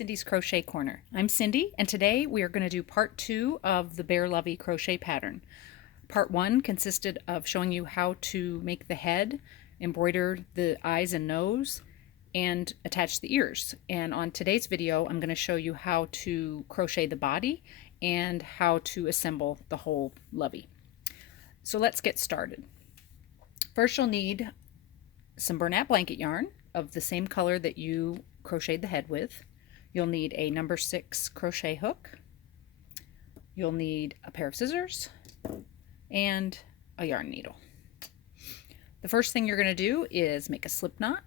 Cindy's Crochet Corner. I'm Cindy, and today we are going to do part 2 of the Bear Lovey crochet pattern. Part 1 consisted of showing you how to make the head, embroider the eyes and nose, and attach the ears. And on today's video, I'm going to show you how to crochet the body and how to assemble the whole lovey. So let's get started. First, you'll need some burlap blanket yarn of the same color that you crocheted the head with. You'll need a number 6 crochet hook. You'll need a pair of scissors and a yarn needle. The first thing you're going to do is make a slip knot.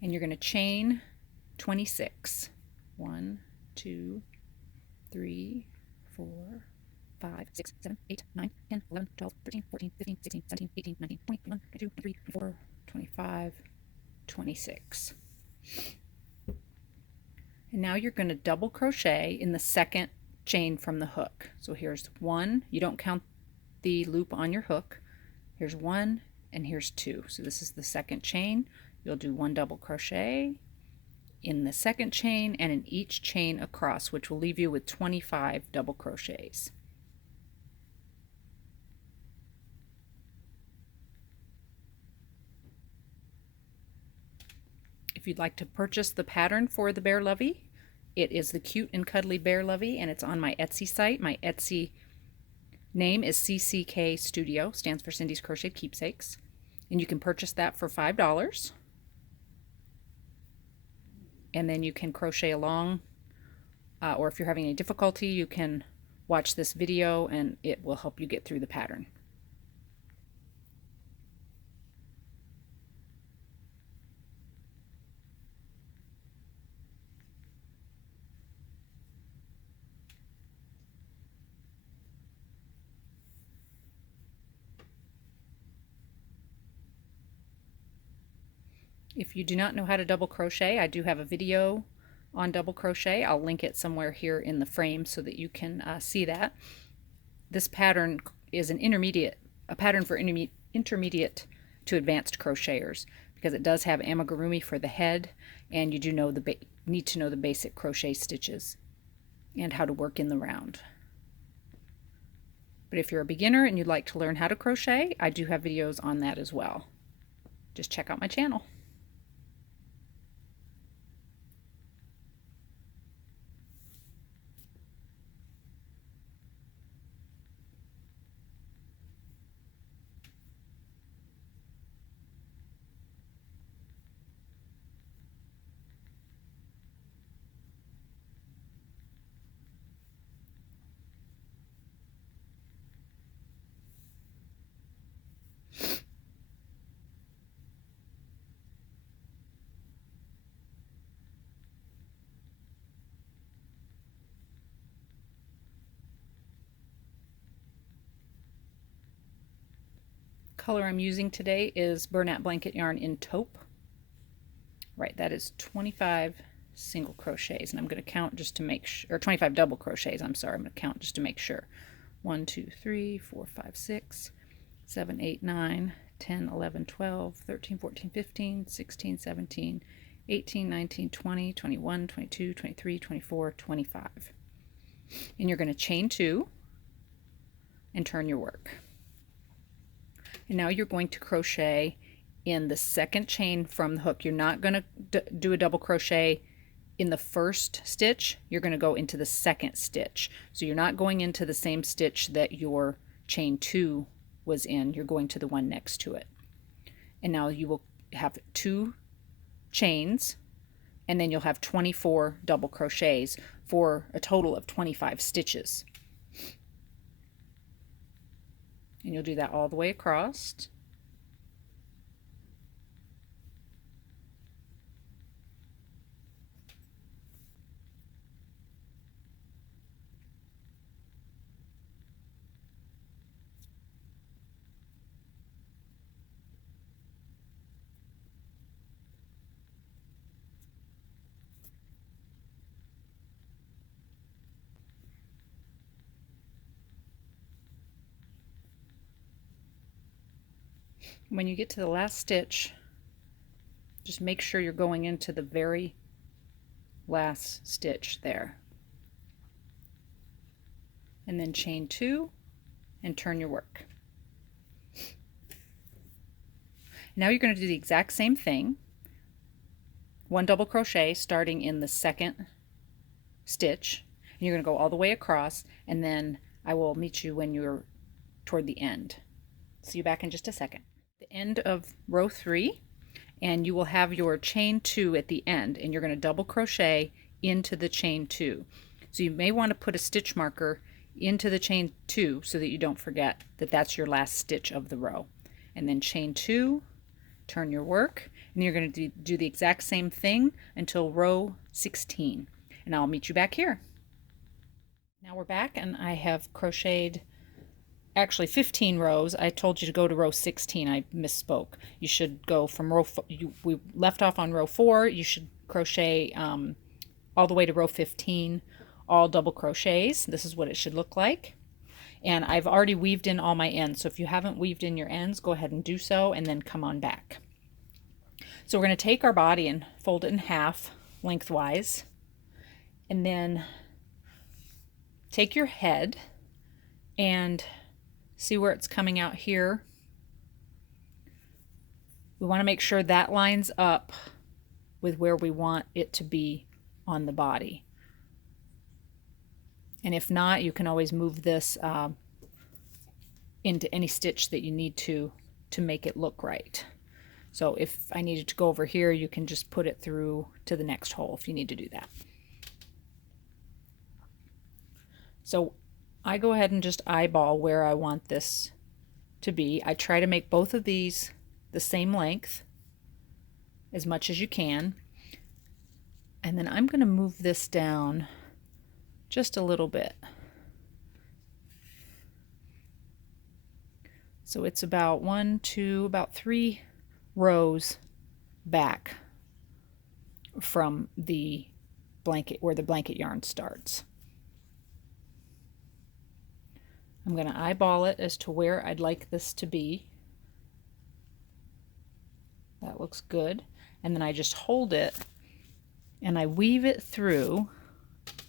And you're going to chain 26. 1, 2, 3, 4, 5, 6, 7, 8, 9, 10, 11, 12, 13, 14, 15, 16, 17, 18, 19, 20, 21, 22, 23, 24, 25, 26. And now you're going to double crochet in the second chain from the hook. So here's 1. You don't count the loop on your hook. Here's 1 and here's 2. So this is the second chain. You'll do 1 double crochet in the second chain and in each chain across, which will leave you with 25 double crochets. If you'd like to purchase the pattern for the Bear Lovey, it is the Cute and Cuddly Bear Lovey, and it's on my Etsy site. My Etsy name is CCK Studio, stands for Cindy's Crocheted Keepsakes, and you can purchase that for $5. And then you can crochet along, or if you're having any difficulty, you can watch this video and it will help you get through the pattern. If you do not know how to double crochet, I do have a video on double crochet. I'll link it somewhere here in the frame so that you can see that. This pattern is a pattern for intermediate to advanced crocheters, because it does have amigurumi for the head, and you do need to know the basic crochet stitches and how to work in the round. But if you're a beginner and you'd like to learn how to crochet, I do have videos on that as well. Just check out my channel. Color I'm using today is burlap blanket yarn in taupe. Right, that is 25 single crochets, and I'm going to count just to make sure, or 25 double crochets, I'm sorry, I'm going to count just to make sure. 1, 2, 3, 4, 5, 6, 7, 8, 9, 10, 11, 12, 13, 14, 15, 16, 17, 18, 19, 20, 21, 22, 23, 24, 25. And you're going to chain 2 and turn your work. And now you're going to crochet in the second chain from the hook. You're not going to do a double crochet in the first stitch. You're going to go into the second stitch. So you're not going into the same stitch that your chain 2 was in. You're going to the one next to it. And now you will have 2 chains, and then you'll have 24 double crochets for a total of 25 stitches. And you'll do that all the way across. When you get to the last stitch, Just make sure you're going into the very last stitch there. And then chain 2 and turn your work. Now you're going to do the exact same thing. 1 double crochet starting in the second stitch, and you're going to go all the way across, and then I will meet you when you're toward the end. See you back in just a second. The end of row 3, and you will have your chain 2 at the end, and you're going to double crochet into the chain 2. So you may want to put a stitch marker into the chain 2 so that you don't forget that that's your last stitch of the row. And then chain 2, turn your work, and you're going to do the exact same thing until row 16. And I'll meet you back here. Now we're back, and I have crocheted actually 15 rows. I told you to go to row 16. I misspoke. You should go from we left off on row 4. You should crochet all the way to row 15, all double crochets. This is what it should look like. And I've already weaved in all my ends, so if you haven't weaved in your ends, go ahead and do so, and then come on back. So we're going to take our body and fold it in half lengthwise, and then take your head and see where it's coming out here. We want to make sure that lines up with where we want it to be on the body. And if not, you can always move this into any stitch that you need to make it look right. So if I needed to go over here, you can just put it through to the next hole if you need to do that. So I go ahead and just eyeball where I want this to be. I try to make both of these the same length as much as you can. And then I'm going to move this down just a little bit. So it's about 1, 2, about 3 rows back from the blanket, where the blanket yarn starts. I'm going to eyeball it as to where I'd like this to be. That looks good. And then I just hold it and I weave it through.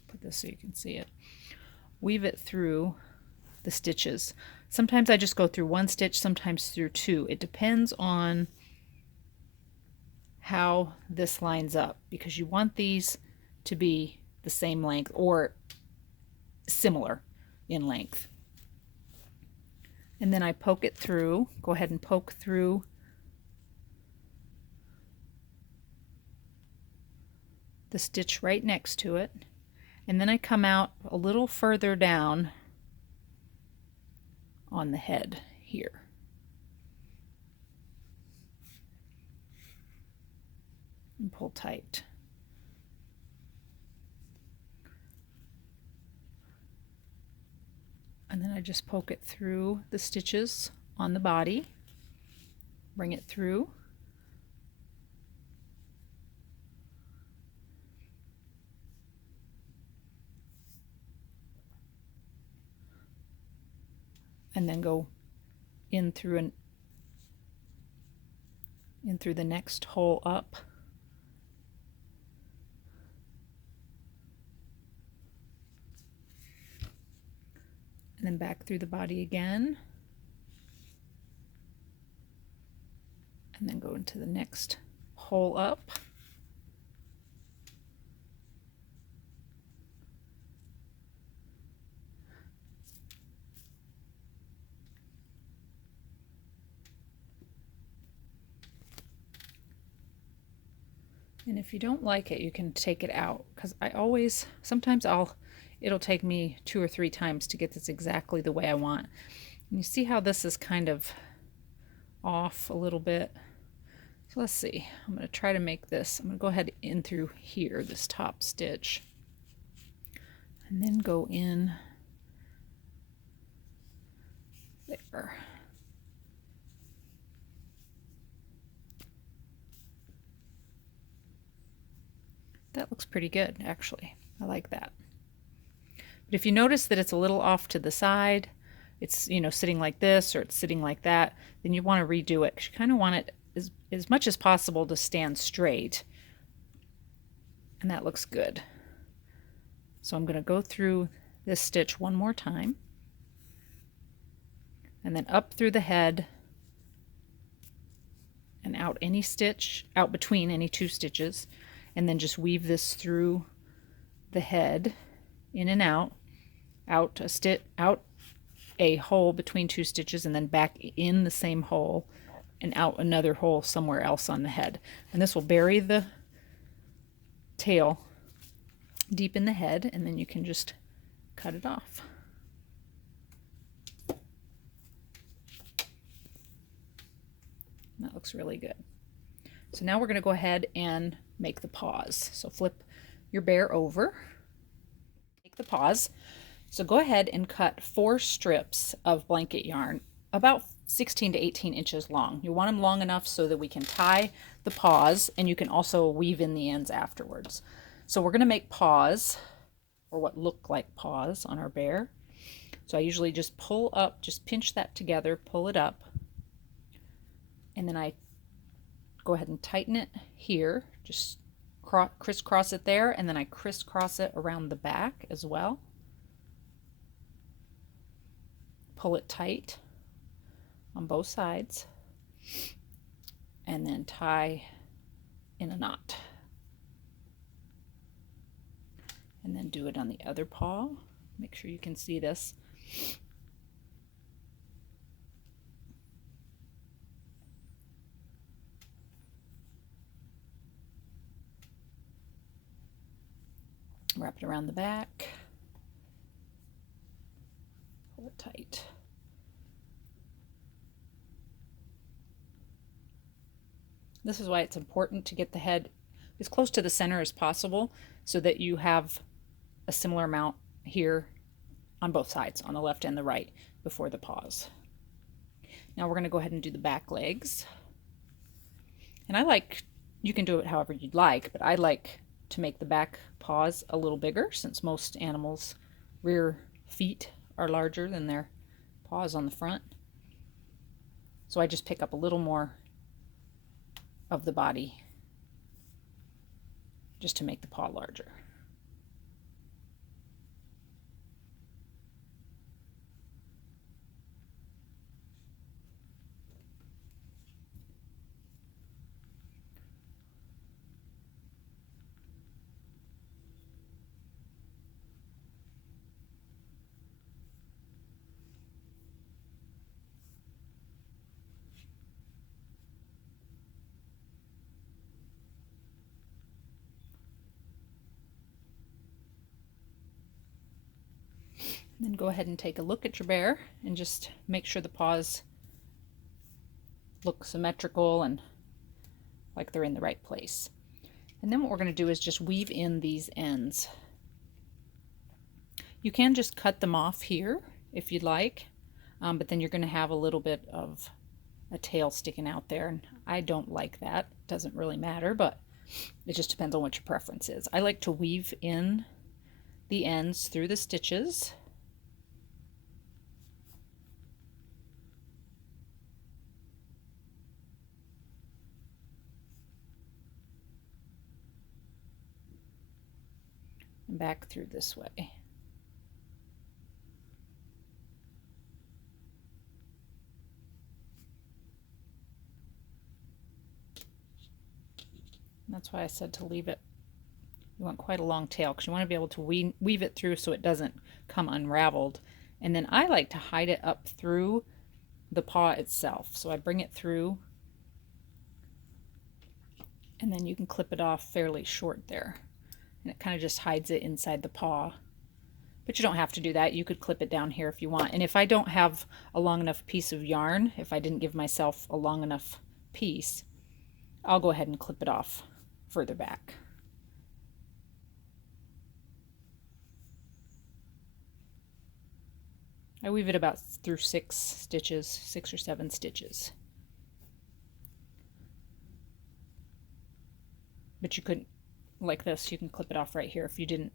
Put this so you can see it. Weave it through the stitches. Sometimes I just go through 1 stitch, sometimes through 2. It depends on how this lines up, because you want these to be the same length or similar in length. And then I poke it through. Go ahead and poke through the stitch right next to it. And then I come out a little further down on the head here. And pull tight. And then I just poke it through the stitches on the body, bring it through, and then go in through the next hole up. And then back through the body again. And then go into the next hole up. And if you don't like it, you can take it out, because sometimes it'll take me 2 or 3 times to get this exactly the way I want. And you see how this is kind of off a little bit? So let's see. I'm going to try to make this. I'm going to go ahead in through here, this top stitch, and then go in there. That looks pretty good, actually. I like that. But if you notice that it's a little off to the side, it's, sitting like this or it's sitting like that, then you want to redo it, because you kind of want it as much as possible to stand straight. And that looks good. So I'm going to go through this stitch one more time. And then up through the head and out any stitch, out between any two stitches. And then just weave this through the head, in and out a stitch, out a hole between two stitches, and then back in the same hole and out another hole somewhere else on the head. And this will bury the tail deep in the head, and then you can just cut it off. That looks really good. So now we're going to go ahead and make the paws. So flip your bear over, make the paws. So go ahead and cut 4 strips of blanket yarn about 16 to 18 inches long. You want them long enough so that we can tie the paws, and you can also weave in the ends afterwards. So we're going to make paws, or what look like paws, on our bear. So I usually just pull up, just pinch that together, pull it up, and then I go ahead and tighten it here, just crisscross it there, and then I crisscross it around the back as well. Pull it tight on both sides, and then tie in a knot. And then do it on the other paw. Make sure you can see this. Wrap it around the back. Pull it tight. This is why it's important to get the head as close to the center as possible so that you have a similar amount here on both sides, on the left and the right, before the paws. Now we're going to go ahead and do the back legs. And you can do it however you'd like, but I like to make the back paws a little bigger, since most animals' rear feet are larger than their paws on the front. So I just pick up a little more of the body just to make the paw larger. Then go ahead and take a look at your bear and just make sure the paws look symmetrical and like they're in the right place. And then what we're going to do is just weave in these ends. You can just cut them off here if you'd like, but then you're going to have a little bit of a tail sticking out there, and I don't like that. It doesn't really matter, but it just depends on what your preference is. I like to weave in the ends through the stitches. And back through this way. That's why I said to leave it. You want quite a long tail because you want to be able to weave it through so it doesn't come unraveled. And then I like to hide it up through the paw itself. So I bring it through, and then you can clip it off fairly short there. And it kind of just hides it inside the paw. But you don't have to do that. You could clip it down here if you want. And if I don't have a long enough piece of yarn, if I didn't give myself a long enough piece, I'll go ahead and clip it off further back. I weave it about through 6 or 7 stitches. But you could, like this, you can clip it off right here. If you didn't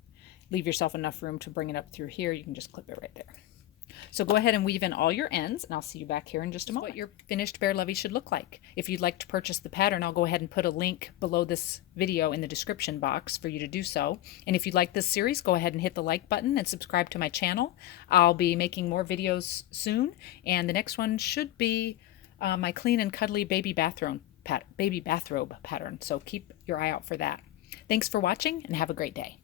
leave yourself enough room to bring it up through here, you can just clip it right there. So go ahead and weave in all your ends, and I'll see you back here in just a moment. What your finished bear lovey should look like. If you'd like to purchase the pattern, I'll go ahead and put a link below this video in the description box for you to do so. And if you like this series, go ahead and hit the like button and subscribe to my channel. I'll be making more videos soon, and the next one should be my clean and cuddly baby bathrobe pattern. So keep your eye out for that. Thanks for watching, and have a great day.